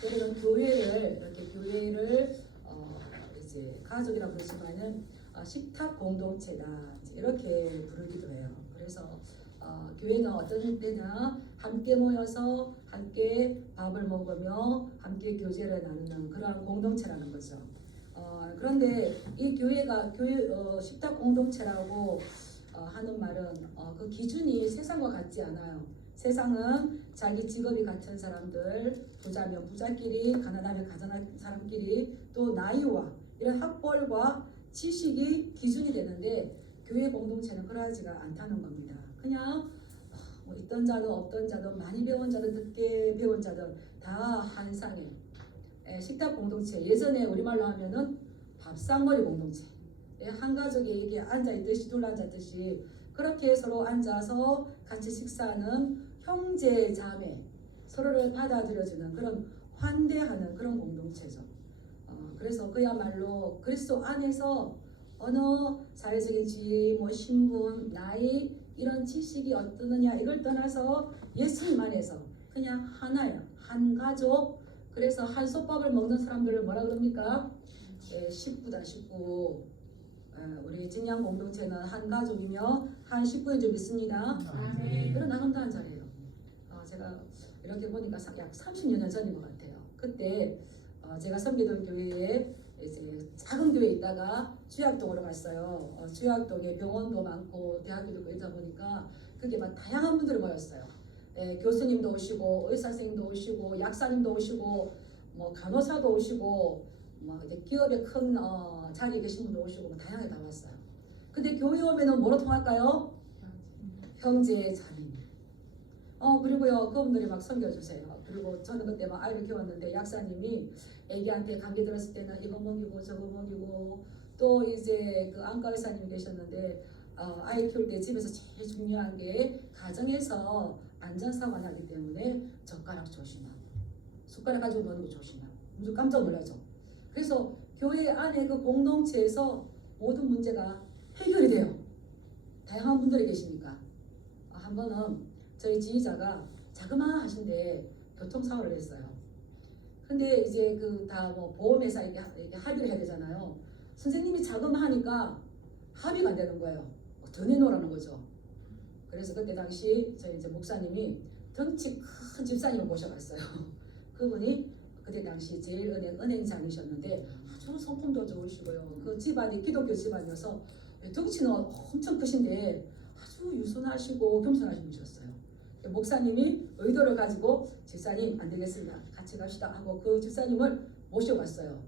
때로는 교회를 이렇게 교회를 이제 가족이라고 부르지만은 식탁 공동체다 이렇게 부르기도 해요. 그래서 교회는 어떤 때나 함께 모여서 함께 밥을 먹으며 함께 교제를 나누는 그러한 공동체라는 거죠. 그런데 이 교회가 식탁 공동체라고 하는 말은 그 기준이 세상과 같지 않아요. 세상은 자기 직업이 같은 사람들, 부자면 부자끼리, 가난하면 가난한 사람끼리, 또 나이와 이런 학벌과 지식이 기준이 되는데 교회 공동체는 그러하지가 않다는 겁니다. 그냥 뭐 있던 자든 없던 자든 많이 배운 자든 늦게 배운 자든 다 한상에 식탁 공동체, 예전에 우리말로 하면은 밥상머리 공동체, 한 가족이 이렇게 앉아있듯이 둘 앉았듯이 그렇게 서로 앉아서 같이 식사하는 형제 자매, 서로를 받아들여주는 그런 환대하는 그런 공동체죠. 그래서 그야말로 그리스도 안에서 어느 사회적인 지위, 뭐 신분, 나이 이런 지식이 어떠느냐 이걸 떠나서 예수님 안에서 그냥 하나야, 한 가족. 그래서 한 솥밥을 먹는 사람들을 뭐라 그럽니까? 식구다, 식구. 우리 진양 공동체는 한 가족이며 한 식구인 줄 믿습니다. 그런 아름다운 자리예요. 제가 이렇게 보니까 약 30여 년 전인 것 같아요. 그때 제가 섬기던 교회에 이제 작은 교회에 있다가 주약동으로 갔어요. 주약동에 병원도 많고 대학교도 있고 이러다 보니까 그게 막 다양한 분들이 모였어요. 교수님도 오시고 의사 선생님도 오시고 약사님도 오시고 뭐 간호사도 오시고 뭐 기업의 큰 자리에 계신 분도 오시고 뭐 다양하게 다 왔어요. 근데 교회 오면은 뭐로 통할까요? 형제 자매. 그리고요 그분들이 막 섬겨주세요. 그리고 저는 그때 막 아이를 키웠는데 약사님이 애기한테 감기 들었을 때는 이거 먹이고 저거 먹이고 또 이제 그 안과 의사님이 계셨는데 아이 키울 때 집에서 제일 중요한 게 가정에서 안전사고가 나기 때문에 젓가락 조심하고 숟가락 가지고 노는 거 조심하고 무슨 깜짝 놀라죠. 그래서 교회 안에 그 공동체에서 모든 문제가 해결이 돼요. 다양한 분들이 계시니까. 한 번은 저희 지휘자가 자그마하신데 교통사고를 했어요. 근데 이제 그 다 뭐 보험회사 이렇게 합의를 해야 되잖아요. 선생님이 자그마하니까 합의가 안 되는 거예요. 더 내놓으라는 거죠. 그래서 그때 당시 저희 이제 목사님이 덩치 큰 집사님을 모셔갔어요. 그분이 그때 당시 제일 은행장이셨는데 아주 성품도 좋으시고요. 그 집안이 기독교 집안이어서 덩치는 엄청 크신데 아주 유순하시고 겸손하신 분이셨어요. 목사님이 의도를 가지고 집사님 안 되겠습니다. 같이 갑시다 하고 그 집사님을 모셔갔어요.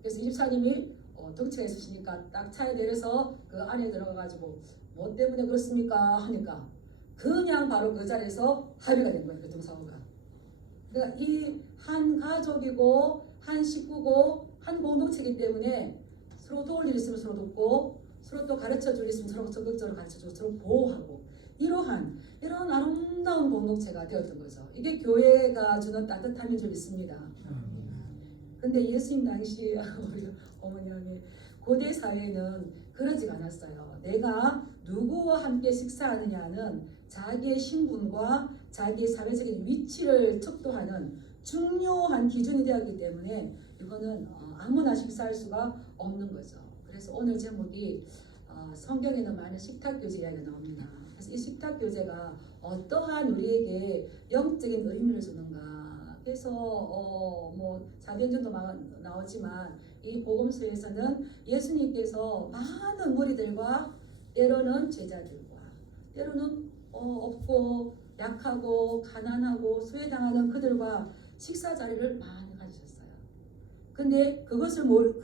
그래서 이 집사님이 덩치가 있으시니까 딱 차에 내려서 그 안에 들어가가지고 뭐 때문에 그렇습니까 하니까 그냥 바로 그 자리에서 합의가 된 거예요. 교통사고가. 그러니까 이 한 가족이고 한 식구고 한 공동체이기 때문에 서로 도울 일 있으면 서로 돕고 서로 또 가르쳐 줄 일 있으면 서로 적극적으로 가르쳐주고 서로 보호하고 이런 아름다운 공동체가 되었던 거죠. 이게 교회가 주는 따뜻함인 줄 믿습니다. 근데 예수님 당시 우리 어머님이 고대 사회는 그러지가 않았어요. 내가 누구와 함께 식사하느냐는 자기의 신분과 자기의 사회적인 위치를 척도하는 중요한 기준이 되었기 때문에 이거는 아무나 식사할 수가 없는 거죠. 그래서 오늘 제목이 성경에는 많은 식탁교제 이야기가 나옵니다. 그래서 이 식탁교제가 어떠한 우리에게 영적인 의미를 주는가. 그래서 뭐 사도행전도 나오지만 이 복음서에서는 예수님께서 많은 무리들과 때로는 제자들과 때로는 없고 약하고 가난하고 수혜당하는 그들과 식사 자리를 많이 가지셨어요. 근데 그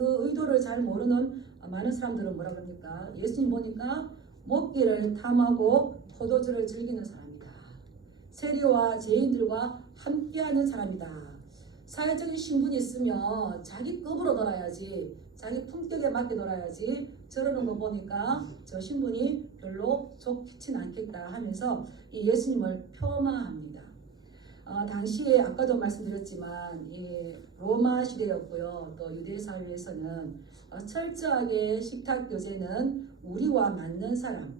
의도를 잘 모르는 많은 사람들은 뭐라 그럽니까? 예수님 보니까 먹기를 탐하고 포도주를 즐기는 사람이다. 세리와 죄인들과 함께하는 사람이다. 사회적인 신분이 있으면 자기 급으로 놀아야지, 자기 품격에 맞게 놀아야지, 저러는 거 보니까 저 신분이 별로 좋지는 않겠다 하면서 이 예수님을 폄하합니다. 당시에 아까도 말씀드렸지만 이 로마 시대였고요. 또 유대 사회에서는 철저하게 식탁 교제는 우리와 맞는 사람,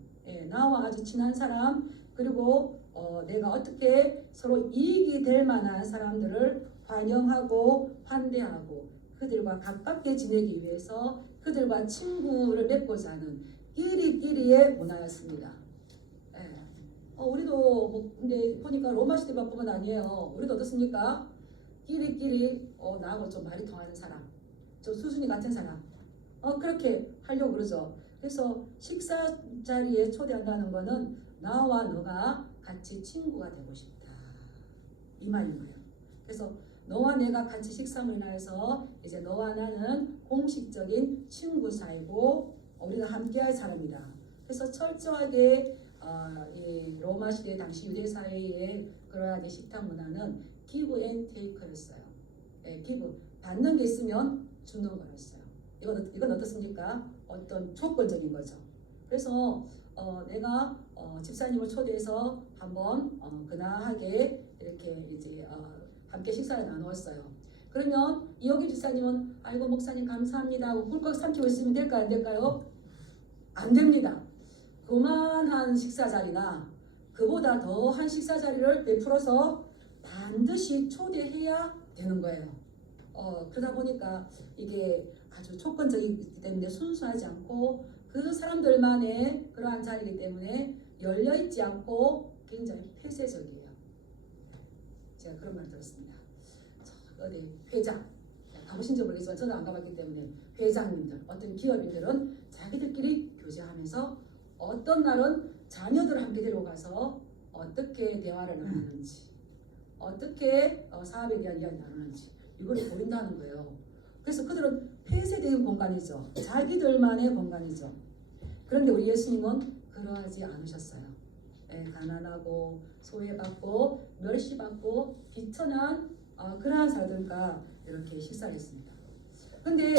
나와 아주 친한 사람, 그리고 내가 어떻게 서로 이익이 될 만한 사람들을 환영하고 환대하고 그들과 가깝게 지내기 위해서 그들과 친구를 맺고자 하는 끼리끼리의 문화였습니다. 예. 우리도 뭐 근데 보니까 로마 시대만뿐만 아니에요. 우리도 어떻습니까? 끼리끼리 나하고 좀 말이 통하는 사람, 좀 수준이 같은 사람, 그렇게 하려고 그러죠. 그래서 식사 자리에 초대한다는 거는 나와 너가 같이 친구가 되고 싶다 이 말인 거예요. 그래서 너와 내가 같이 식사를 인하여서 이제 너와 나는 공식적인 친구 사이고 우리가 함께할 사람이다. 그래서 철저하게 이 로마 시대 당시 유대 사회의 그러한 식탁 문화는 give and take였어요. give 받는 게 있으면 주는 거였어요. 이건 어떻습니까? 어떤 조건적인 거죠. 그래서 내가 집사님을 초대해서 한번 근하하게 이렇게 이제 함께 식사를 나누었어요. 그러면 이호기 집사님은 아이고 목사님 감사합니다 하고 꿀꺽 삼키고 있으면 될까요? 안 될까요? 안 됩니다. 그만한 식사 자리나 그보다 더한 식사 자리를 베풀어서 반드시 초대해야 되는 거예요. 그러다 보니까 이게 아주 조건적이기 때문에 순수하지 않고 그 사람들만의 그러한 자리이기 때문에 열려있지 않고 굉장히 폐쇄적이에요. 제가 그런 말 들었습니다. 어디 회장 가보신지 모르겠지만 저는 안 가봤기 때문에 회장님들 어떤 기업인들은 자기들끼리 교제하면서 어떤 날은 자녀들을 함께 데려가서 어떻게 대화를 나누는지 어떻게 사업에 대한 이야기를 나누는지 이걸 보인다는 거예요. 그래서 그들은 폐쇄된 공간이죠. 자기들만의 공간이죠. 그런데 우리 예수님은 그러하지 않으셨어요. 가난하고 소외받고 멸시받고 비천한 그러한 사람들과 이렇게 식사를 했습니다. 근데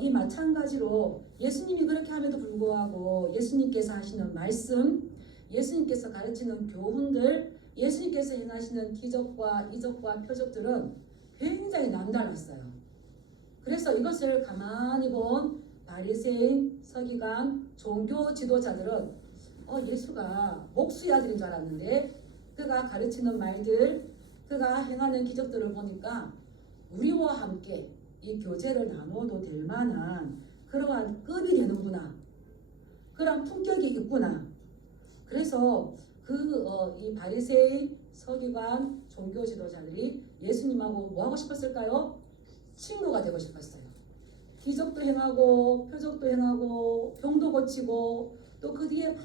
이 마찬가지로 예수님이 그렇게 함에도 불구하고 예수님께서 하시는 말씀, 예수님께서 가르치는 교훈들, 예수님께서 행하시는 기적과 이적과 표적들은 굉장히 남달랐어요. 그래서 이것을 가만히 본 바리새인, 서기관, 종교 지도자들은 예수가 목수의 아들인 줄 알았는데 그가 가르치는 말들, 그가 행하는 기적들을 보니까 우리와 함께 이 교제를 나눠도 될 만한 그러한 급이 되는구나. 그런 품격이 있구나. 그래서 이 바리새인, 서기관, 종교 지도자들이 예수님하고 뭐 하고 싶었을까요? 친구가 되고 싶었어요. 기적도 행하고 표적도 행하고 병도 고치고 또 그 뒤에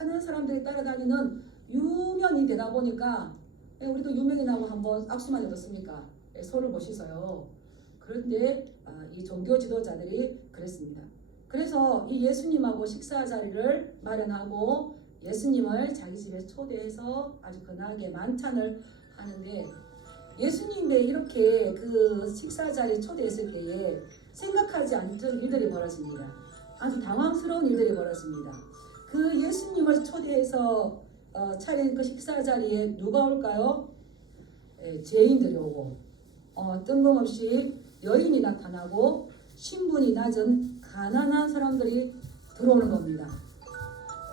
많은 사람들이 따라다니는 유명이 되다 보니까 우리도 유명인하고 한번 악수만 해뒀습니까? 서로를 모시서요. 그런데 이 종교 지도자들이 그랬습니다. 그래서 이 예수님하고 식사 자리를 마련하고 예수님을 자기 집에 초대해서 아주 근하게 만찬을 하는데 예수님의 이렇게 그 식사 자리에 초대했을 때에 생각하지 않던 일들이 벌어집니다. 아주 당황스러운 일들이 벌어집니다. 그 예수님을 초대해서 차린 그 식사 자리에 누가 올까요? 죄인들이 오고 뜬금없이 여인이 나타나고 신분이 낮은 가난한 사람들이 들어오는 겁니다.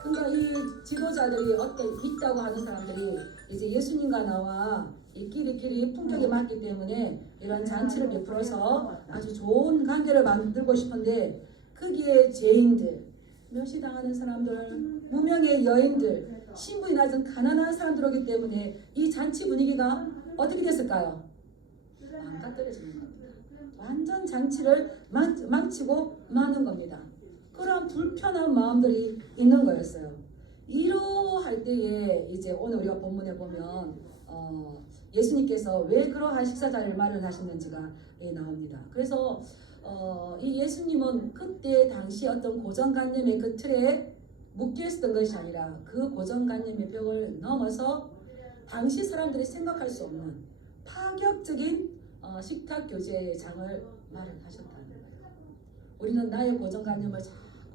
그러니까 이 지도자들이 있다고 하는 사람들이 이제 예수님과 나와 이 끼리끼리 품격에 맞기 때문에 이런 잔치를 베풀어서 아주 좋은 관계를 만들고 싶은데 거기에 죄인들, 멸시당하는 사람들, 무명의 여인들, 신분이 낮은 가난한 사람들 오기 때문에 이 잔치 분위기가 어떻게 됐을까요? 망가뜨려지는 겁니다. 완전 잔치를 망치고 마는 겁니다. 그런 불편한 마음들이 있는 거였어요. 이러할 때에 이제 오늘 우리가 본문에 보면 예수님께서 왜 그러한 식사 자리를 마련하셨는지가 나옵니다. 그래서 이 예수님은 그때 당시 어떤 고정관념의 그 틀에 묶여 있었던 것이 아니라 그 고정관념의 벽을 넘어서 당시 사람들이 생각할 수 없는 파격적인 식탁 교제의 장을 마련하셨다는 거예요. 우리는 나의 고정관념을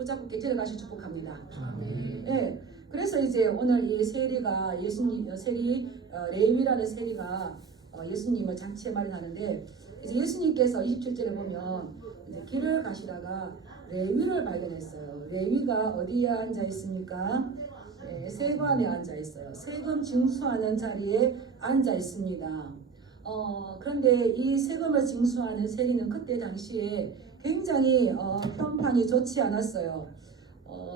자꾸 깨뜨려가시 축복합니다. 네. 그래서 이제 오늘 이 세리가 레위라는 세리가 예수님을 잔치에 마련하는데 이제 예수님께서 27절에 보면 이제 길을 가시다가 레위를 발견했어요. 레위가 어디에 앉아 있습니까? 네, 세관에 앉아 있어요. 세금 징수하는 자리에 앉아 있습니다. 그런데 이 세금을 징수하는 세리는 그때 당시에 굉장히 평판이 좋지 않았어요.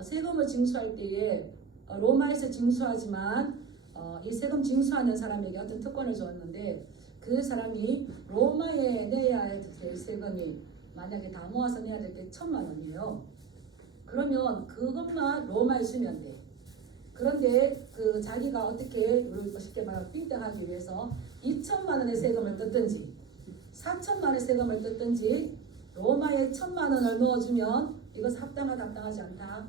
세금을 징수할 때에 로마에서 징수하지만 이 세금 징수하는 사람에게 어떤 특권을 주었는데 그 사람이 로마에 내야 될 세금이 만약에 다 모아서 내야 될 때 1,000,000원이에요. 그러면 그것만 로마에 주면 돼. 그런데 그 자기가 어떻게 우리 쉽게 말하면 삥땅하기 위해서 2,000,000원의 세금을 뜯든지 4,000,000원의 세금을 뜯든지 로마에 1,000,000원을 넣어주면 이것 합당하다 합당하지 않다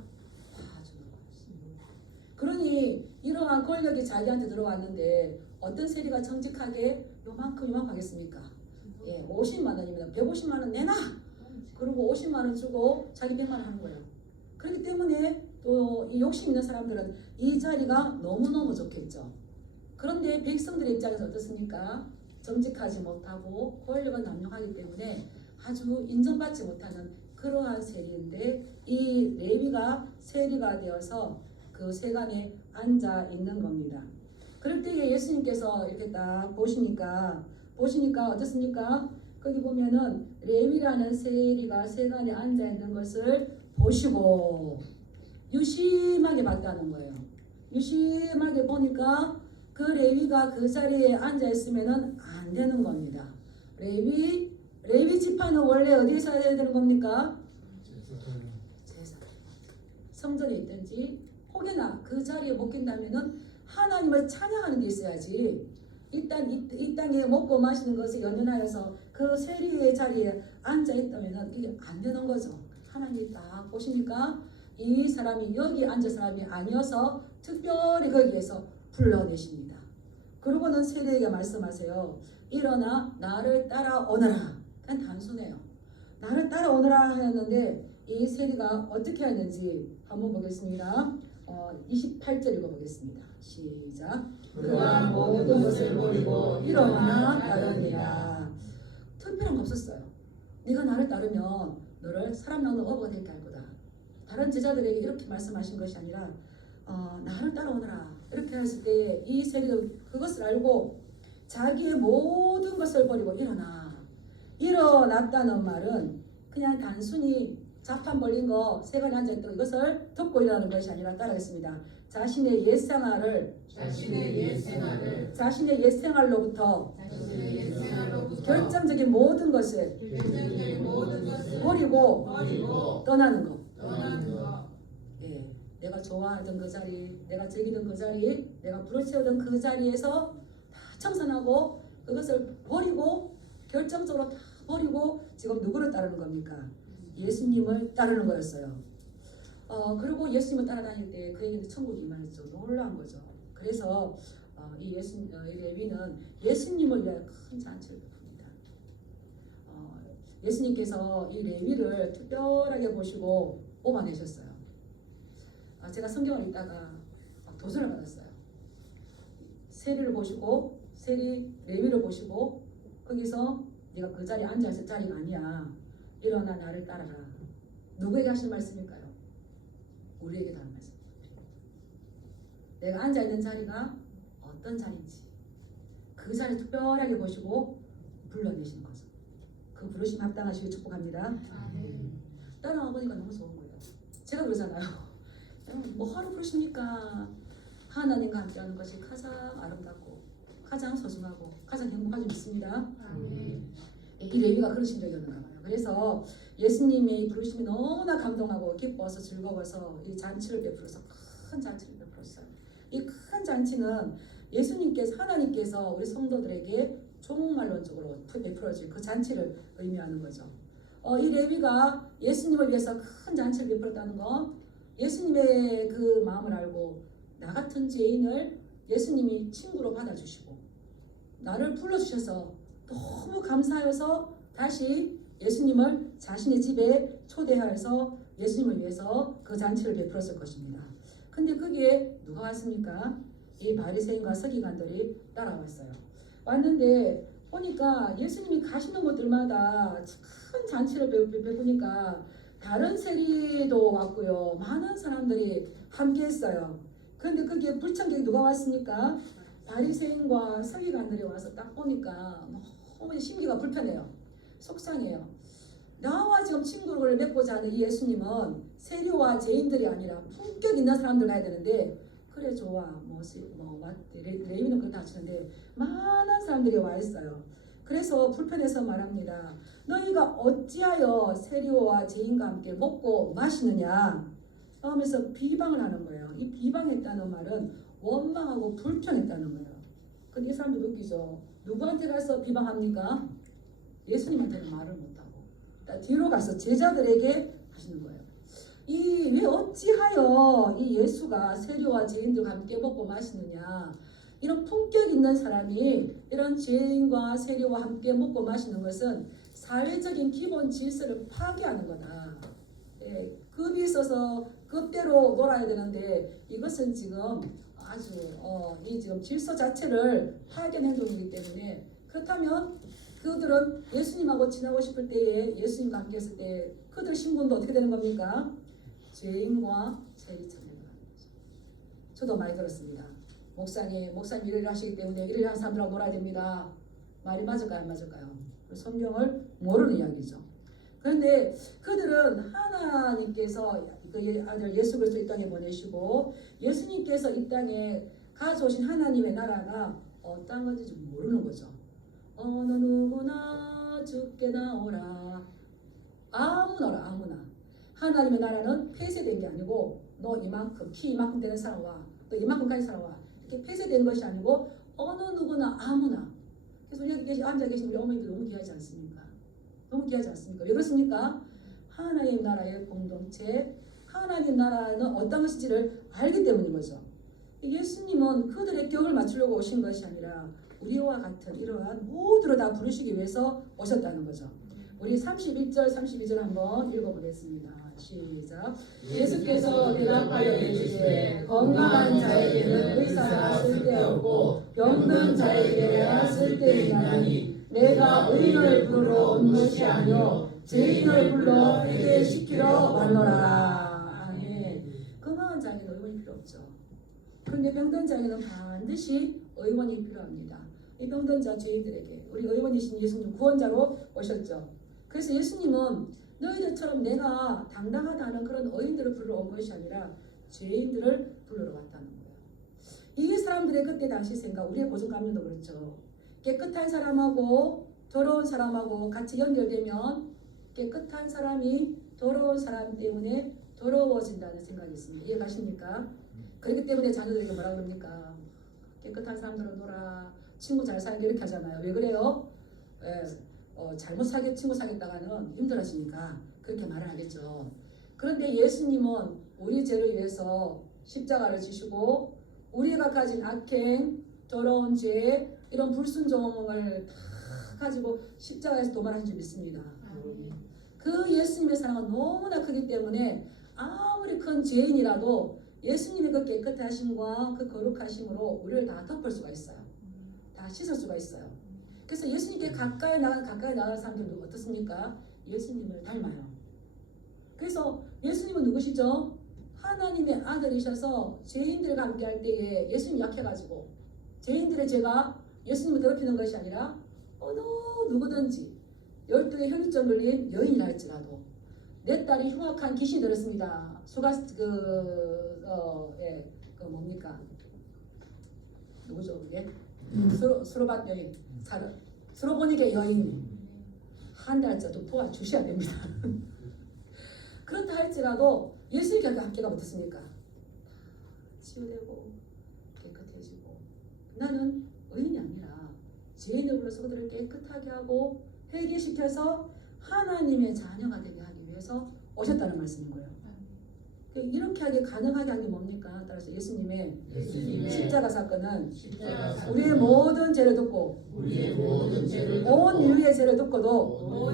봐주는 거예요. 그러니 이러한 권력이 자기한테 들어왔는데 어떤 세리가 정직하게 요만큼 하겠습니까? 예, 50만원이면 150만원 내놔! 그리고 50만원 주고 자기 100만원 하는 거예요. 그렇기 때문에 또 이 욕심 있는 사람들은 이 자리가 너무너무 좋겠죠. 그런데 백성들의 입장에서 어떻습니까? 정직하지 못하고 권력을 남용하기 때문에 아주 인정받지 못하는 그러한 세리인데 이 레위가 세리가 되어서 그 세간에 앉아 있는 겁니다. 그럴 때에 예수님께서 이렇게 딱 보시니까 어떻습니까? 거기 보면은 레위라는 세리가 세간에 앉아 있는 것을 보시고 유심하게 봤다는 거예요. 유심하게 보니까 그 레위가 그 자리에 앉아 있으면은 안 되는 겁니다. 레위 지파는 원래 어디에 있어야 되는 겁니까? 제사. 성전에 있든지 혹여나 그 자리에 못 낀다면은 하나님을 찬양하는 데 있어야지. 일단 이 땅에 먹고 마시는 것을 연연하여서 그 세리의 자리에 앉아 있다면은 이게 안 되는 거죠. 하나님이 딱 보시니까 이 사람이 여기 앉은 사람이 아니어서 특별히 거기에서 불러내십니다. 그러고는 세리에게 말씀하세요. 일어나 나를 따라오너라. 그냥 단순해요. 나를 따라오너라 하였는데 이 세리가 어떻게 하는지 한번 보겠습니다. 28절 읽어보겠습니다. 시작. 그가 모든 것을 버리고 일어나 따르니라. 특별한 거 없었어요. 네가 나를 따르면 너를 사람 낳는 어부가 되게 할 거다. 다른 제자들에게 이렇게 말씀하신 것이 아니라 나를 따라오너라 이렇게 했을 때 이 세리도 그것을 알고 자기의 모든 것을 버리고 일어났다는 말은 그냥 단순히 자판 벌린 거 세간에 앉아있던 이것을 덮고 일어나는 것이 아니라 따라하겠습니다. 자신의 자신의 옛 생활로부터 결정적인 모든 것을 버리고 떠나는 것. 예, 내가 좋아하던 그 자리, 내가 즐기던 그 자리, 내가 부르짖던 그 자리에서 다 청산하고 그것을 버리고 결정적으로 다 버리고 지금 누구를 따르는 겁니까? 예수님을 따르는 거였어요. 그리고 예수님을 따라다닐 때 그에게는 천국이 임하였죠. 놀라운 거죠. 그래서 이 레위는 예수님을 위하여 큰 잔치를 베풉니다. 예수님께서 이 레위를 특별하게 보시고 뽑아내셨어요. 제가 성경을 읽다가 도전을 받았어요. 세리를 보시고 레위를 보시고 거기서 네가 그 자리에 앉아있을 자리가 아니야. 일어나 나를 따라라. 누구에게 하시는 말씀일까요? 우리에게 하는 말씀. 내가 앉아있는 자리가 어떤 자리인지 그 자리 특별하게 보시고 불러내시는 거죠. 그 부르심 합당하시길 축복합니다. 따라와 보니까 너무 좋은 거예요. 제가 그러잖아요. 뭐 하루 부르십니까? 하나님과 함께하는 것이 가장 아름답고 가장 소중하고 가장 행복하지 믿습니다. 이 레위가 그런 심정이었는가 봐요. 그래서 예수님의 부르심이 너무나 감동하고 기뻐서 즐거워서 이 잔치를 베풀어서 큰 잔치를 베풀었어요. 이 큰 잔치는 하나님께서 우리 성도들에게 종말론적으로 베풀어질 그 잔치를 의미하는 거죠. 이 레위가 예수님을 위해서 큰 잔치를 베풀었다는 건 예수님의 그 마음을 알고 나 같은 죄인을 예수님이 친구로 받아주시고 나를 불러주셔서 너무 감사하여서 다시 예수님을 자신의 집에 초대하여서 예수님을 위해서 그 잔치를 베풀었을 것입니다. 근데 그게 누가 왔습니까? 이 바리새인과 서기관들이 따라왔어요. 왔는데 보니까 예수님이 가시는 곳들마다 큰 잔치를 베푸니까 다른 세리도 왔고요. 많은 사람들이 함께 했어요. 그런데 그게 불청객 누가 왔습니까? 바리새인과 서기관들이 와서 딱 보니까 너무 심기가 불편해요. 속상해요. 나와 지금 친구를 맺고자 하는 이 예수님은 세리와 죄인들이 아니라 품격 있는 사람들 가야 되는데 그래 좋아 레위는 그렇다 하시는데 많은 사람들이 와 있어요. 그래서 불편해서 말합니다. 너희가 어찌하여 세리와 죄인과 함께 먹고 마시느냐 하면서 비방을 하는 거예요. 이 비방했다는 말은 원망하고 불평했다는 거예요. 근데 이 사람들 웃기죠. 누구한테 가서 비방합니까? 예수님한테는 말을 못하고 뒤로 가서 제자들에게 하시는 거예요. 이 왜 어찌하여 이 예수가 세리와 죄인들과 함께 먹고 마시느냐, 이런 품격 있는 사람이 이런 죄인과 세리와 함께 먹고 마시는 것은 사회적인 기본 질서를 파괴하는 거다. 예, 급이 있어서 급대로 놀아야 되는데 이것은 지금 아주 이 지금 질서 자체를 파괴한 행동이기 때문에, 그렇다면 그들은 예수님하고 지나고 싶을 때에 예수님과 함께 했을 때 그들 신분도 어떻게 되는 겁니까? 죄인과 세리처럼 되는 거죠. 저도 많이 들었습니다. 목사님 일을 하시기 때문에 일을 하는 사람들하고 놀아야 됩니다. 말이 맞을까요? 안 맞을까요? 성경을 모르는 이야기죠. 그런데 그들은 하나님께서 그 아들 예수 그리스도 이 땅에 보내시고 예수님께서 이 땅에 가져오신 하나님의 나라가 어떤 건지 모르는 거죠. 어느 누구나 주께 나오라. 아무나. 하나님의 나라는 폐쇄된 게 아니고 너 이만큼 키 이만큼 되는 사람 와, 너 이만큼까지 사람 와, 이렇게 폐쇄된 것이 아니고 어느 누구나 아무나. 그래서 여기 앉아 계신 우리 어머니들 너무 귀하지 않습니까? 너무 귀하지 않습니까? 왜 그렇습니까? 하나님 나라의 공동체, 하나님 나라는 어떤 것인지를 알기 때문인 거죠. 예수님은 그들의 격을 맞추려고 오신 것이 아니라 우리와 같은 이러한 모두를 다 부르시기 위해서 오셨다는 거죠. 우리 31절 32절 한번 읽어보겠습니다. 시작. 예수께서 대답하여 이르시되 건강한 자에게는 의사가 쓸데없고 병든 자에게야 쓸데있나니 내가 의인을 부르러 온 것이 아니요 죄인을 불러 회개시키러 왔노라. 아멘. 건강한 자에게는 의원이 필요 없죠. 그런데 병든 자에게는 반드시 의원이 필요합니다. 이 병든 자 죄인들에게 우리 의원이신 예수님 구원자로 오셨죠. 그래서 예수님은 너희들처럼 내가 당당하다는 그런 의인들을 부르러 온 것이 아니라 죄인들을 부르러 왔다는 거예요. 이 사람들의 그때 당시 생각, 우리의 고정관념도 그렇죠. 깨끗한 사람하고 더러운 사람하고 같이 연결되면 깨끗한 사람이 더러운 사람 때문에 더러워진다는 생각이 있습니다. 이해가십니까? 그렇기 때문에 자녀들에게 뭐라 그럽니까? 깨끗한 사람들은 놀아, 친구 잘 사는 게 이렇게 하잖아요. 왜 그래요? 잘못 친구 사귀었다가는 힘들어지니까 그렇게 말을 하겠죠. 그런데 예수님은 우리 죄를 위해서 십자가를 지시고 우리가 가진 악행, 더러운 죄, 이런 불순종을 다 가지고 십자가에서 도말하신 줄 믿습니다. 그 예수님의 사랑은 너무나 크기 때문에 아무리 큰 죄인이라도 예수님의 그 깨끗하심과 그 거룩하심으로 우리를 다 덮을 수가 있어요. 다 씻을 수가 있어요. 그래서 예수님께 가까이 나가는 사람들은 어떻습니까? 예수님을 닮아요. 그래서 예수님은 누구시죠? 하나님의 아들이셔서 죄인들과 함께 할 때에 예수님이 약해가지고 죄인들의 죄가 예수님을 더럽히는 것이 아니라 어느 누구든지 12의 혈루증 걸린 여인이라 할지라도 내 딸이 흉악한 귀신이 들었습니다. 뭡니까? 누구죠 그게? 수로밭 여인, 수로보니게 여인 한 달짜리 도와주셔야 됩니다. 그렇다 할지라도 예수님께 함께가 어떻습니까? 치유되고 깨끗해지고 나는 의인이 아니라 죄인을 불러서 그들을 깨끗하게 하고 회개시켜서 하나님의 자녀가 되게 하기 위해서 오셨다는 말씀인 거예요. 이렇게 하게 가능하게 한 게 뭡니까? 따라서 예수님의 십자가 사건은 우리의 모든 죄를 덮고 온 인류의 죄를 덮고도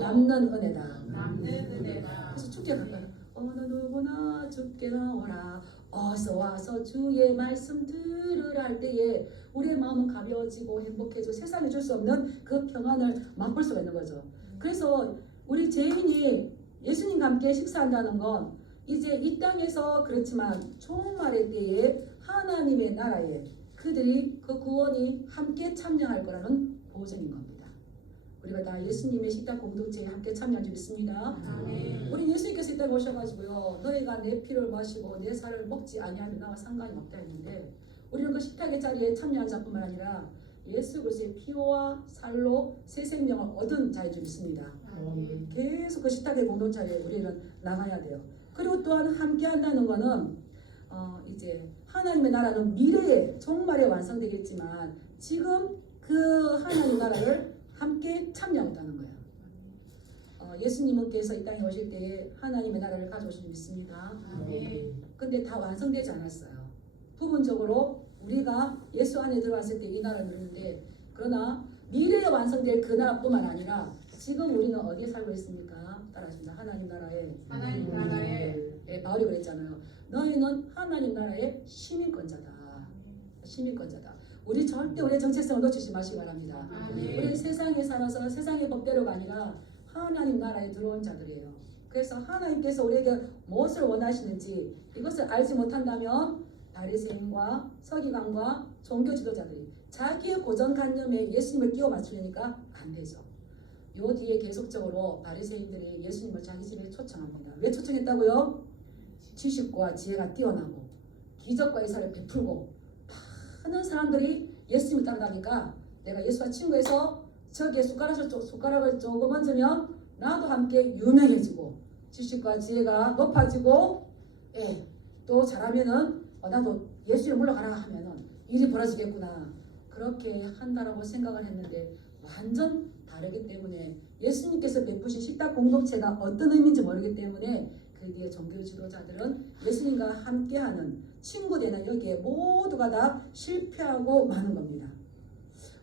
남는 은혜다. 그래서 주께 가까이 어느 누구나 주께 나오라. 어서 와서 주의 말씀 들으라 할 때에 우리의 마음은 가벼워지고 행복해지고 세상에 줄 수 없는 그 평안을 맛볼 수가 있는 거죠. 그래서 우리 죄인이 예수님과 함께 식사한다는 건 이제 이 땅에서 그렇지만 종말의 때에 하나님의 나라에 그들이 그 구원이 함께 참여할 거라는 보증인 겁니다. 우리가 다 예수님의 식탁 공동체에 함께 참여한 줄 믿습니다. 우리 예수님께서 이 땅에 오셔가지고요, 너희가 내 피를 마시고 내 살을 먹지 아니하면 나와 상관이 없다 했는데, 우리는 그 식탁의 자리에 참여한 자뿐만 아니라 예수 그리스도의 피와 살로 새 생명을 얻은 자인 줄 믿습니다. 계속 그 식탁의 공동체에 우리는 나가야 돼요. 그리고 또한 함께 한다는 것은 이제 하나님의 나라는 미래에 종말에 완성되겠지만 지금 그 하나님 나라를 함께 참여한다는 거예요. 예수님께서 이 땅에 오실 때에 하나님의 나라를 가져오신 줄 믿습니다. 근데 다 완성되지 않았어요. 부분적으로 우리가 예수 안에 들어왔을 때 이 나라를 누리는데, 그러나 미래에 완성될 그 나라뿐만 아니라 지금 우리는 어디에 살고 있습니까? 따라하십니다. 하나님 나라에. 예, 바울이 그랬잖아요. 너희는 하나님 나라의 시민권자다. 시민권자다. 우리 절대 우리의 정체성을 놓치지 마시기 바랍니다. 우리는 세상에 살아서 세상의 법대로가 아니라 하나님 나라에 들어온 자들이에요. 그래서 하나님께서 우리에게 무엇을 원하시는지 이것을 알지 못한다면 바리새인과 서기관과 종교 지도자들이 자기의 고정관념에 예수님을 끼워 맞추려니까 안 되죠. 요 뒤에 계속적으로 바리새인들이 예수님을 자기 집에 초청합니다. 왜 초청했다고요? 지식과 지혜가 뛰어나고 기적과 이사를 베풀고 많은 사람들이 예수님을 따라다니까 내가 예수와 친구해서 저기에 숟가락을 조금 얹으면 나도 함께 유명해지고 지식과 지혜가 높아지고, 예, 또 잘하면은 나도 예수에 물러가라 하면은 일이 벌어지겠구나, 그렇게 한다라고 생각을 했는데 완전 다르기 때문에 예수님께서 베푸신 식탁 공동체가 어떤 의미인지 모르기 때문에 그 뒤에 종교 지도자들은 예수님과 함께하는 친구 되는 여기에 모두가 다 실패하고 마는 겁니다.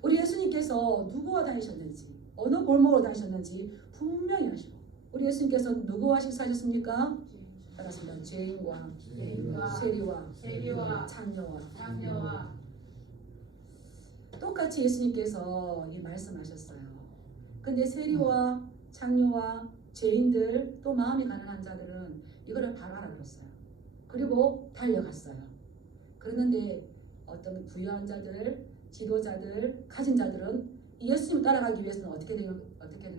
우리 예수님께서 누구와 다니셨는지, 어느 골목으로 다니셨는지 분명히 아시고, 우리 예수님께서 누구와 식사하셨습니까? 따랐습니다. 죄인과 세리와 창녀와 똑같이 예수님께서 이 말씀하셨어요. 근데 세리와 창녀와 죄인들, 또 마음이 가난한 자들은 이거를 바로 알아들었어요. 그리고 달려갔어요. 그런데 어떤 부유한 자들, 지도자들, 가진 자들은 예수님 따라가기 위해서는 어떻게 되는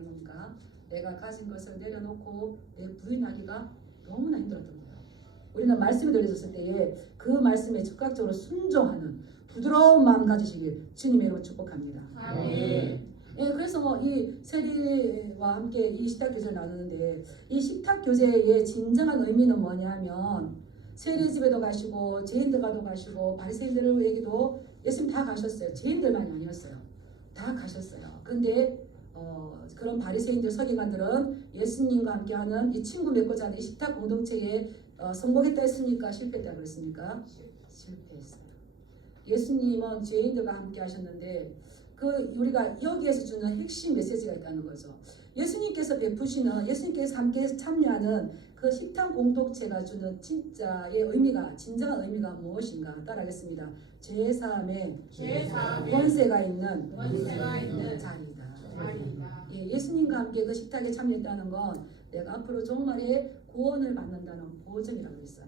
겁니까? 내가 가진 것을 내려놓고 내 부인하기가 너무나 힘들었던 거예요. 우리는 말씀이 들려졌을 때에 그 말씀에 즉각적으로 순종하는 부드러운 마음 가지시길 주님의 이름으로 축복합니다. 아멘. 예, 그래서 이 세리와 함께 이 식탁 교제를 나누는데, 이 식탁 교제의 진정한 의미는 뭐냐면 세리 집에도 가시고 죄인들과도 가시고 바리새인들에게도 예수님 다 가셨어요. 죄인들만이 아니었어요. 다 가셨어요. 근데 그런 바리새인들, 서기관들은 예수님과 함께하는 이 친구 맺고자 하는 이 식탁 공동체에 성공했다 했습니까? 실패했다 그랬습니까? 실패했어요. 예수님은 죄인들과 함께 하셨는데 우리가 여기에서 주는 핵심 메시지가 있다는 거죠. 예수님께서 베푸시는, 예수님께서 함께 참여하는 그 식탁 공동체가 주는 진정한 의미가 무엇인가 따라하겠습니다. 죄사함의 권세가 있는 자리다. 예, 예수님과 함께 그 식탁에 참여했다는 건 내가 앞으로 종말에 구원을 받는다는 보증이라고 했어요.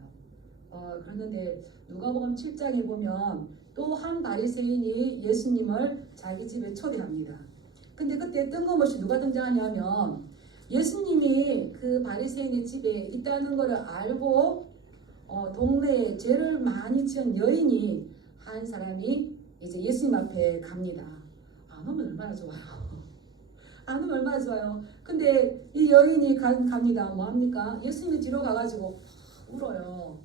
그런데 누가복음 7장에 보면 또 한 바리새인이 예수님을 자기 집에 초대합니다. 근데 그때 뜬금없이 누가 등장하냐면 예수님이 그 바리새인의 집에 있다는 것을 알고 동네에 죄를 많이 지은 여인이 한 사람이 이제 예수님 앞에 갑니다. 안 오면 얼마나 좋아요. 안 오면 얼마나 좋아요. 근데 이 여인이 갑니다. 뭐합니까? 예수님이 뒤로 가가지고 울어요.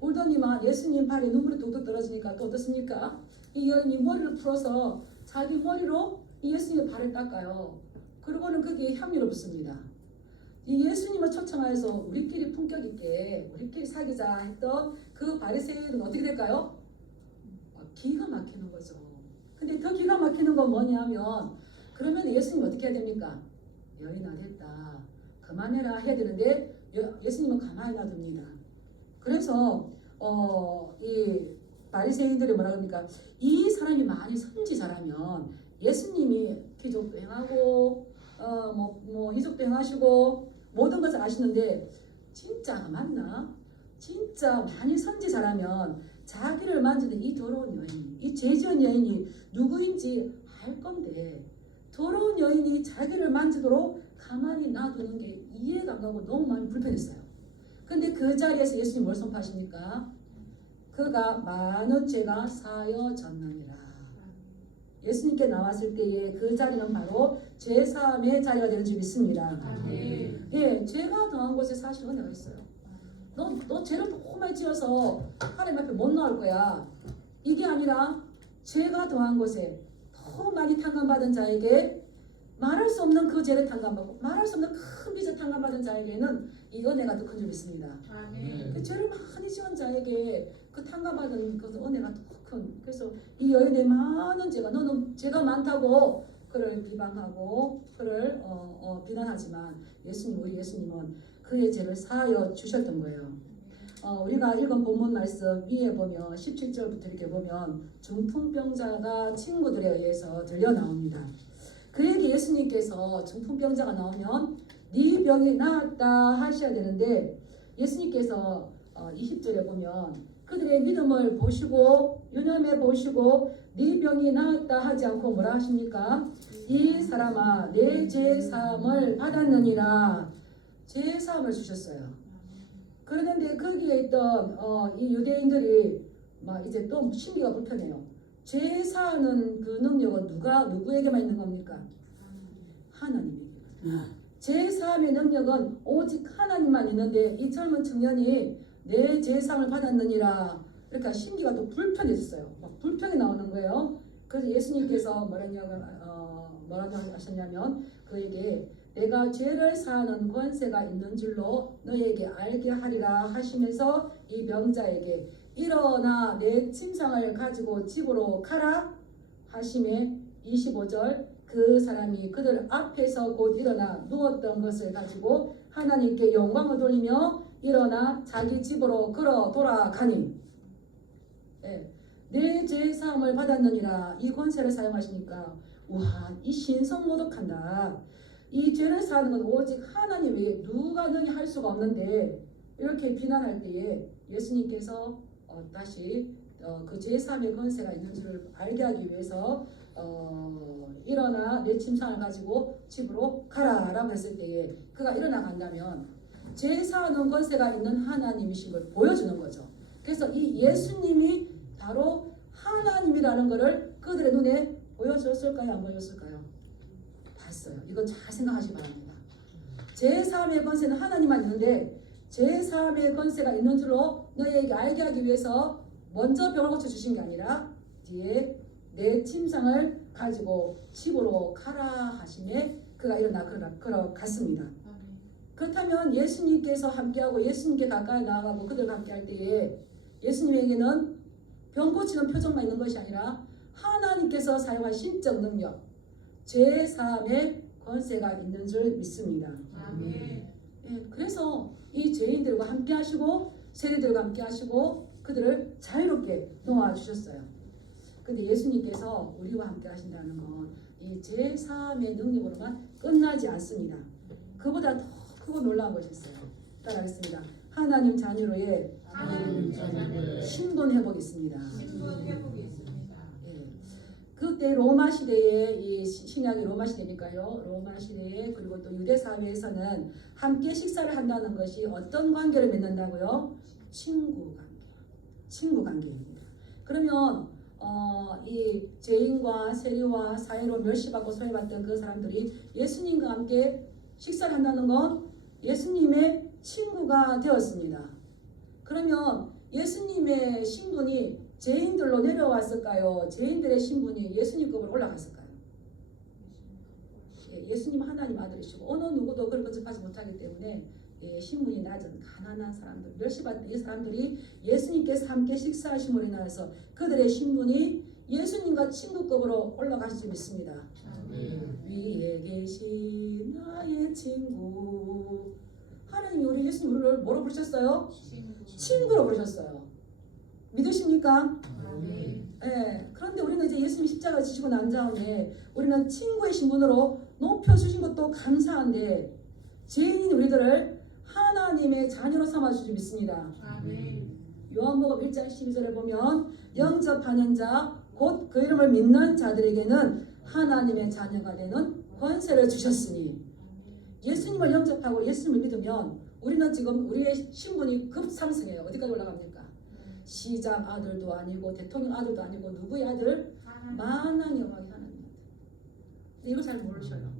울더니만 예수님 발에 눈물이 뚝뚝 떨어지니까 또 어떻습니까? 이 여인이 머리를 풀어서 자기 머리로 이 예수님의 발을 닦아요. 그러고는 거기에 향유를 붓습니다. 이 예수님을 초청하여서 우리끼리 품격 있게 우리끼리 사귀자 했던 그 바리새인은 어떻게 될까요? 기가 막히는 거죠. 근데 더 기가 막히는 건 뭐냐면, 그러면 예수님 어떻게 해야 됩니까? 여인아 됐다, 그만해라 해야 되는데 예수님은 가만히 놔둡니다. 그래서 이 바리새인들이 뭐라 그럽니까? 이 사람이 많이 선지자라면 예수님이 기적도 행하고 이적도 행하시고 모든 것을 아시는데 진짜 맞나? 진짜 많이 선지자라면 자기를 만지는 이 더러운 여인, 이 죄지은 여인이 누구인지 알 건데 더러운 여인이 자기를 만지도록 가만히 놔두는 게 이해가 안 가고 너무 마음이 불편했어요. 근데 그 자리에서 예수님 뭘 선포하십니까? 그가 많은 죄가 사여졌느니라. 예수님께 나왔을 때에 그 자리는 바로 죄사함의 자리가 되는 줄 믿습니다. 예, 죄가 더한 곳에 사실 은혜가 있어요. 너 죄를 너무 많이 지어서 하나님 앞에 못 나올 거야. 이게 아니라 죄가 더한 곳에 더 많이 탕감받은 자에게 말할 수 없는 그 죄를 탕감받고 말할 수 없는 큰 빚을 탕감받은 자에게는 이 은혜가 더 큰 줄 믿습니다. 그 죄를 많이 지은 자에게 그 탕감받은 그 은혜가 더 큰. 그래서 이 여인의 많은 죄가 너는 죄가 많다고 그를 비방하고 그를 비난하지만 우리 예수님은 그의 죄를 사하여 주셨던 거예요. 우리가 읽은 본문 말씀 위에 보면 17절부터 이렇게 보면 중풍병자가 친구들에 의해서 들려 나옵니다. 그에게 예수님께서 중풍병자가 나오면 네 병이 나았다 하셔야 되는데 예수님께서 20절에 보면 그들의 믿음을 보시고 유념해 보시고 네 병이 나았다 하지 않고 뭐라 하십니까? 이 사람아 내 죄 사함을 받았느니라. 죄 사함을 주셨어요. 그러는데 거기에 있던 이 유대인들이 막 이제 또 심기가 불편해요. 죄 사하는 그 능력은 누구에게만 있는 겁니까? 하나님에게. 죄 사함의 능력은 오직 하나님만 있는데 이 젊은 청년이 내 죄 사함을 받았느니라. 그러니까 심기가 또 불편해졌어요. 막 불평이 나오는 거예요. 그래서 예수님께서 뭐라고 하셨냐면 그에게 내가 죄를 사하는 권세가 있는 줄로 너에게 알게 하리라 하시면서 이 병자에게 일어나 내 침상을 가지고 집으로 가라 하심에 25절 그 사람이 그들 앞에서 곧 일어나 누웠던 것을 가지고 하나님께 영광을 돌리며 일어나 자기 집으로 걸어 돌아가니 내 죄 사함을 받았느니라. 이 권세를 사용하시니까 와, 이 신성모독한다. 이 죄를 사하는 건 오직 하나님 외에 누가 능히 할 수가 없는데 이렇게 비난할 때에 예수님께서 다시 그 죄 사함의 권세가 있는 줄을 알게 하기 위해서 일어나 내 침상을 가지고 집으로 가라라고 했을 때에 그가 일어나 간다면 죄 사하는 권세가 있는 하나님이신 걸 보여주는 거죠. 그래서 이 예수님이 바로 하나님이라는 것을 그들의 눈에 보여줬을까요? 안 보여줬을까요? 봤어요. 이거 잘 생각하시기 바랍니다. 제3의 권세는 하나님만 있는데 제3의 권세가 있는 줄로 너희에게 알게 하기 위해서 먼저 병을 고쳐주신 게 아니라 뒤에 내 침상을 가지고 집으로 가라 하심에 그가 일어나 걸어갔습니다. 그렇다면 예수님께서 함께하고 예수님께 가까이 나아가고 그들과 함께할 때에 예수님에게는 병 고치는 표정만 있는 것이 아니라 하나님께서 사용한 신적 능력 제3의 권세가 있는 줄 믿습니다. 그래서 이 죄인들과 함께 하시고 세리들과 함께 하시고 그들을 자유롭게 놓아주셨어요. 근데 예수님께서 우리와 함께 하신다는 건 이 제3의 능력으로만 끝나지 않습니다. 그보다 더 크고 놀라운 것이 있어요. 따라하겠습니다. 하나님 자녀로의 신분 회복이 있습니다. 그때 로마 시대에 이 신약이 로마 시대니까요. 로마 시대에 그리고 또 유대 사회에서는 함께 식사를 한다는 것이 어떤 관계를 맺는다고요? 친구 관계입니다. 그러면 이 죄인과 세리와 사회로 멸시받고 소외받던 그 사람들이 예수님과 함께 식사를 한다는 건 예수님의 친구가 되었습니다. 그러면 예수님의 신분이 죄인들로 내려왔을까요? 죄인들의 신분이 예수님급으로 올라갔을까요? 예수님 하나님 아들이시고 어느 누구도 그걸 거듭하지 못하기 때문에 신분이 낮은 가난한 사람들, 멸시받는 이 사람들이 예수님께서 함께 식사하심으로 인하여서 그들의 신분이 예수님과 친구급으로 올라갈 수 있습니다. 위에 계신 나의 친구. 하나님이 우리 예수님을 뭐로 부르셨어요? 친구로 부르셨어요. 믿으십니까? 그런데 우리는 이제 예수님 십자가 지시고 난 다음에 우리는 친구의 신분으로 높여주신 것도 감사한데 죄인인 우리들을 하나님의 자녀로 삼아주시 믿습니다. 요한복음 1장 12절에 보면 영접하는 자 곧 그 이름을 믿는 자들에게는 하나님의 자녀가 되는 권세를 주셨으니 예수님을 영접하고 예수님을 믿으면 우리는 지금 우리의 신분이 급상승해요. 어디까지 올라갑니까? 시장 아들도 아니고 대통령 아들도 아니고 누구의 아들? 만왕 여왕의 하나님 아들. 근데 이거 잘 모르셔요.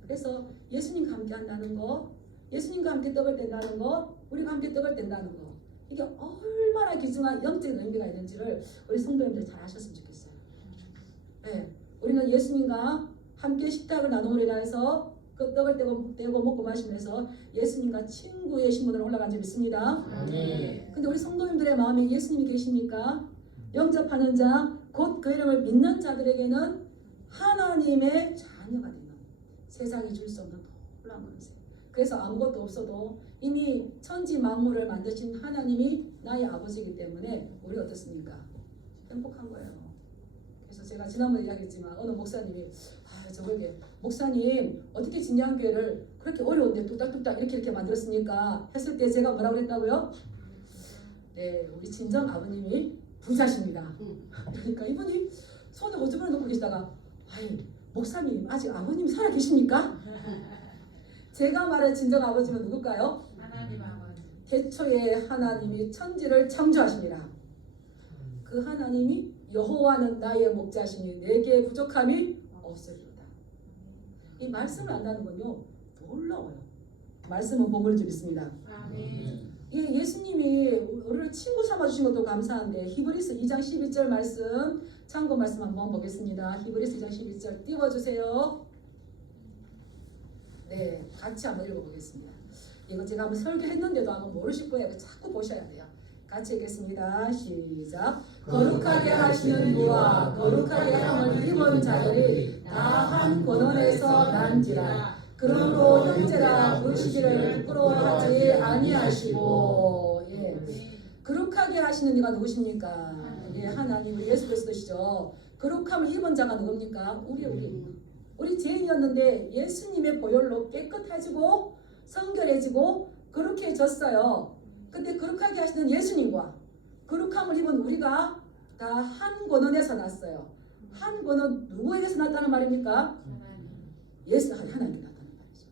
그래서 예수님과 함께 한다는 거, 예수님과 함께 떡을 뗀다는 거, 우리가 함께 떡을 뗀다는 거, 이게 얼마나 귀중한 영적인 의미가 있는지를 우리 성도님들 잘 아셨으면 좋겠어요. 네, 우리는 예수님과 함께 식탁을 나눔으로 인해서 그 떡을 떼고 먹고 마시면서 예수님과 친구의 신분으로 올라간 점 있습니다. 근데 우리 성도님들의 마음에 예수님이 계십니까? 영접하는 자, 곧 그 이름을 믿는 자들에게는 하나님의 자녀가 되는 세상이 줄 수 없는 놀라운 권세. 그래서 아무것도 없어도 이미 천지 만물을 만드신 하나님이 나의 아버지이기 때문에 우리 어떻습니까? 행복한 거예요. 그래서 제가 지난번에 이야기했지만 어느 목사님이 저에게 목사님 어떻게 진양교회를 그렇게 어려운데 뚝딱뚝딱 이렇게 만들었습니까? 했을 때 제가 뭐라고 그랬다고요? 네, 우리 친정 아버님이 부자십니다. 그러니까 이분이 손에 오줌을 놓고 계시다가 아이 목사님 아직 아버님 살아 계십니까? 제가 말한 친정 아버지는 누굴까요? 하나님 아버지. 태초에 하나님이 천지를 창조하십니다. 그 하나님이 여호와는 나의 목자시니 내게 부족함이 없으리로다. 이 말씀을 안다는 건요 놀라워요. 말씀은 본문을 좀 있습니다. 이 예수님이 우리를 친구 삼아주신 것도 감사한데 히브리서 2장 12절 말씀 참고 말씀 한번 보겠습니다. 히브리서 2장 12절 띄워주세요. 네, 같이 한번 읽어보겠습니다. 이거 제가 한번 설교했는데도 아마 모르실 거예요. 자꾸 보셔야 돼요. 같이 읽겠습니다. 시작. 거룩하게 하시는 이와 거룩하게 함을 입은 자들이 다 한 권원에서 난지라. 그러므로 형제라 부르시기를 부끄러워하지 아니하시고. 예, 거룩하게 하시는 이가 누구십니까? 예, 하나님 우리 예수 그리스도시죠. 거룩함을 입은 자가 누굽니까? 우리 죄인이었는데 예수님의 보혈로 깨끗해지고 성결해지고 거룩해졌어요. 근데 거룩하게 하시는 예수님과 거룩함을 입은 우리가 다 한 권원에서 났어요. 한 권원 누구에게서 났다는 말입니까? 하나님께 났다는 말이죠.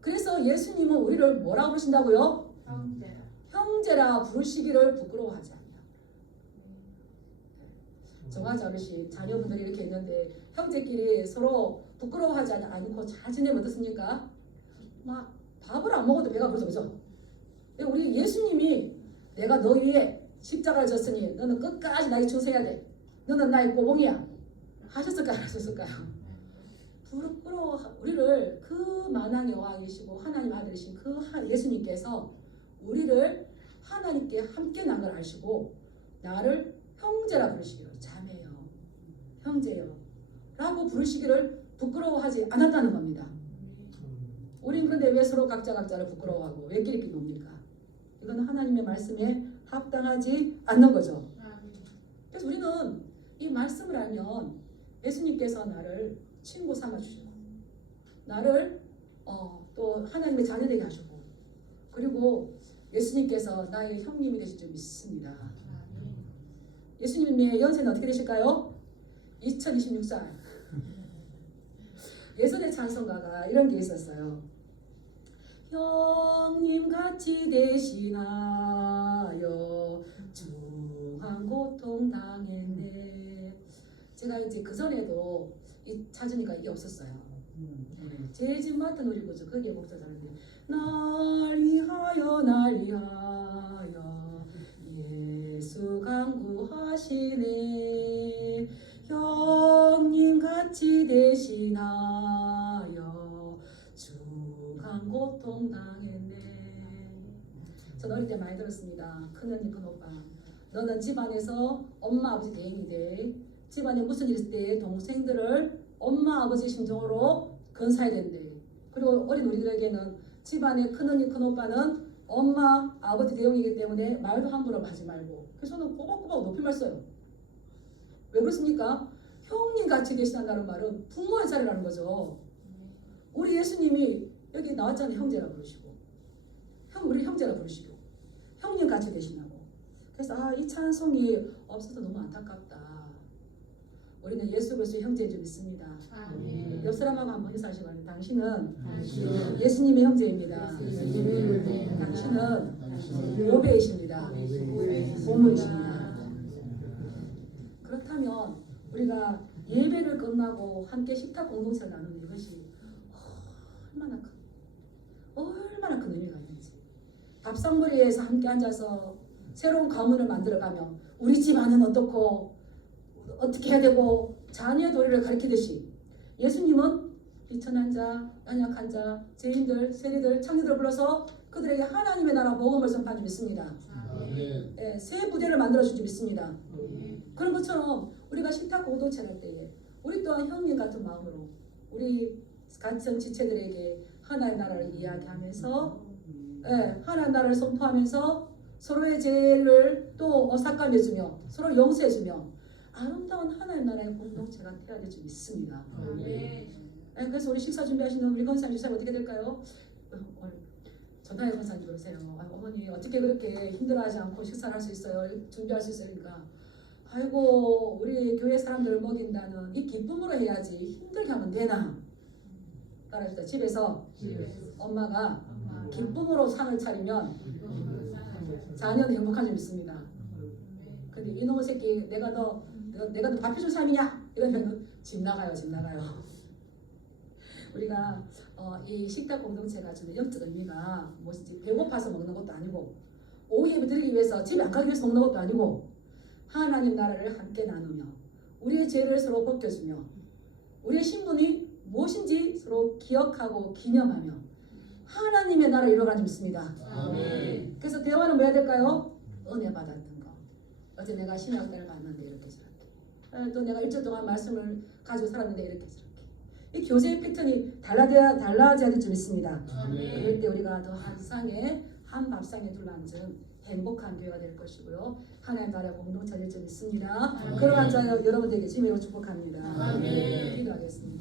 그래서 예수님은 우리를 뭐라고 부르신다고요? 형제라 부르시기를 부끄러워하지 않냐. 정화자 어르신 자녀분들이 이렇게 있는데 형제끼리 서로 부끄러워하지 않고 잘 지내면 어떻습니까? 막 밥을 안 먹어도 배가 부르죠. 우리 예수님이 내가 너 위에 십자가를 졌으니 너는 끝까지 나에게 충성해야 돼. 너는 나의 꼬봉이야. 하셨을까요? 안 하셨을까요? 부끄러워 우리를 그 만왕의 여왕이시고 하나님 아들이신 그 예수님께서 우리를 하나님께 함께 난 걸 아시고 나를 형제라 부르시기를 자매요, 형제요 라고 부르시기를 부끄러워하지 않았다는 겁니다. 우린 그런데 왜 서로 각자를 부끄러워하고 왜 끼리끼리 놉니까? 이건 하나님의 말씀에 합당하지 않는 거죠. 그래서 우리는 이 말씀을 알면 예수님께서 나를 친구 삼아주시고 나를 또 하나님의 자녀 되게 하시고 그리고 예수님께서 나의 형님이 되실 줄 믿습니다. 예수님의 연세는 어떻게 되실까요? 2026살. 예전의 찬송가가 이런 게 있었어요. 형님같이 대신하여 중한 고통 당했네. 제가 이제 그 전에도 찾으니까 이게 없었어요. 제 집 맡은 우리 구주 거기에 목자 자는데 날 위하여 예수 간구하시네. 형님같이 대신하여 중한 고통 당했네. 전 어릴 때 많이 들었습니다. 큰언니 큰오빠 너는 집안에서 엄마 아버지 대행이 돼. 집안에 무슨 일 있을 때 동생들을 엄마 아버지 심정으로 건사해야 된대. 그리고 어린 우리들에게는 집안의 큰언니 큰오빠는 엄마 아버지 대용이기 때문에 말도 함부로 하지 말고. 그래서 저는 꼬박꼬박 높임말 써요. 왜 그렇습니까? 형님 같이 계시다는 말은 부모의 자리라는 거죠. 우리 예수님이 여기 나왔잖아요. 형제라 부르시고 우리 형제라 부르시고 형님 같이 계시나고. 그래서 이 찬송이 없어서 너무 안타깝다. 우리는 예수 그리스도의 형제인 줄 믿습니다. 아멘. 옆 사람하고 한번 인사하시고 당신은 당신은 예수님의 형제입니다. 예수님의 당신은 오배이십니다. 보물이십니다. 그렇다면 우리가 예배를 끝나고 함께 식탁 공동체를 나누는 이것이 얼마나 큰 의미가 있는지, 밥상머리에서 함께 앉아서 새로운 가문을 만들어가며 우리 집안은 어떻고 어떻게 해야 되고 자녀의 도리를 가르치듯이 예수님은 비천한 자, 연약한 자, 죄인들, 세리들, 창녀들을 불러서 그들에게 하나님의 나라 복음을 전파한 줄 믿습니다. 예, 새 부대를 만들어준 줄 믿습니다. 그런 것처럼 우리가 식탁 공동체를 할 때에 우리 또한 형님 같은 마음으로 우리 같은 지체들에게 하나의 나라를 이야기하면서 하나의 나라를 선포하면서 서로의 죄를 또 삭감해주며 서로 용서해주며 아름다운 하나의 나라의 공동체가 되어야 될 줄 믿습니다. 그래서 우리 식사 준비하시는 우리 권사님 주사님 어떻게 될까요? 전하의 권사님 그러세요. 어머니 어떻게 그렇게 힘들어하지 않고 식사를 할 수 있어요? 준비할 수 있으니까. 아이고 우리 교회 사람들을 먹인다는 이 기쁨으로 해야지 힘들게 하면 되나? 따라합시다. 집에서 엄마가 기쁨으로 상을 차리면 자녀는 행복한 줄 믿습니다. 근데 이놈의 새끼 내가 너 밥 해줄 사람이냐? 이러면 집 나가요. 우리가 이 식탁 공동체가 주는 영적 의미가 무엇인지 배고파서 먹는 것도 아니고 오후 예배 드리기 위해서 집에 안 가기 위해서 먹는 것도 아니고 하나님 나라를 함께 나누며 우리의 죄를 서로 벗겨주며 우리의 신분이 무엇인지 서로 기억하고 기념하며 하나님의 나라를 이루어가는 줄 믿습니다. 아멘. 그래서 대화는 뭐 해야 될까요? 은혜 받았던 거. 어제 내가 신약대를 봤는데 이렇게 저렇게. 또 내가 일주일 동안 말씀을 가지고 살았는데 이렇게 저렇게. 이 교제의 패턴이 달라져야 될 줄 믿습니다. 그럴 때 우리가 더 한 밥상에 둘러앉은 행복한 교회가 될 것이고요. 하나님 나라의 공동체가 될 줄 믿습니다. 그러한 자 여러분들에게 주님으로 축복합니다. 기도하겠습니다.